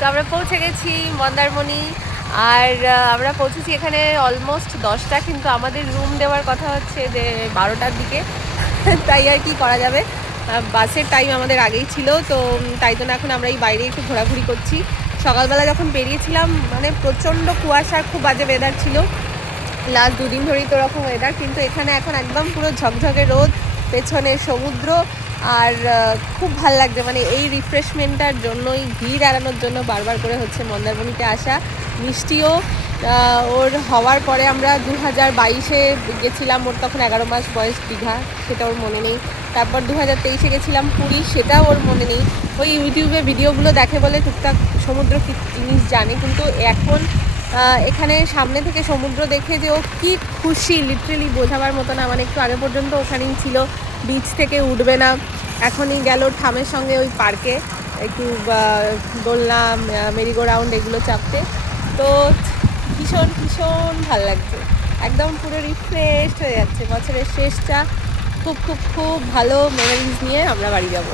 তো আমরা পৌঁছে গেছি মন্দারমণি। আর আমরা পৌঁছেছি এখানে অলমোস্ট 10টা, কিন্তু আমাদের রুম দেওয়ার কথা হচ্ছে যে 12টার দিকে। তাই আর কি করা যাবে, বাসের টাইম আমাদের আগেই ছিল, তো তাই জন্য এখন আমরা এই বাইরে একটু ঘোরাঘুরি করছি। সকালবেলা যখন বেরিয়েছিলাম মানে প্রচণ্ড কুয়াশার খুব বাজে ওয়েদার ছিল, লাস্ট 2 দিন ধরেই তো ওরকম ওয়েদার, কিন্তু এখানে এখন একদম পুরো ঝকঝকে রোদ, পেছনে সমুদ্র। আর খুব ভাল লাগছে, মানে এই রিফ্রেশমেন্টটার জন্যই, ভিড় এড়ানোর জন্য বারবার করে হচ্ছে মন্দারমণিতে আসা। মিষ্টিও ওর হওয়ার পরে আমরা 2022-এ গেছিলাম, ওর তখন 11 মাস বয়স, দীঘা, সেটা ওর মনে নেই। তারপর 2023-এ গেছিলাম পুরী, সেটাও ওর মনে নেই। ওই ইউটিউবে ভিডিওগুলো দেখে বলে টুকটাক সমুদ্র কি জিনিস জানে, কিন্তু এখন এখানে সামনে থেকে সমুদ্র দেখে যে ও কি খুশি, লিটারেলি বোঝাবার মতো না। মানে একটু আগে পর্যন্ত ওখানেই ছিল, বিচ থেকে উঠবে না, এখনই গেল ঠামের সঙ্গে ওই পার্কে একটু দোলনা, মেরিগো রাউন্ড এগুলো চাপতে। তো ভীষণ ভীষণ ভাল লাগছে, একদম পুরো রিফ্রেশড হয়ে যাচ্ছে। বছরের শেষটা খুব খুব খুব ভালো মেমোরিজ নিয়ে আমরা বাড়ি যাব।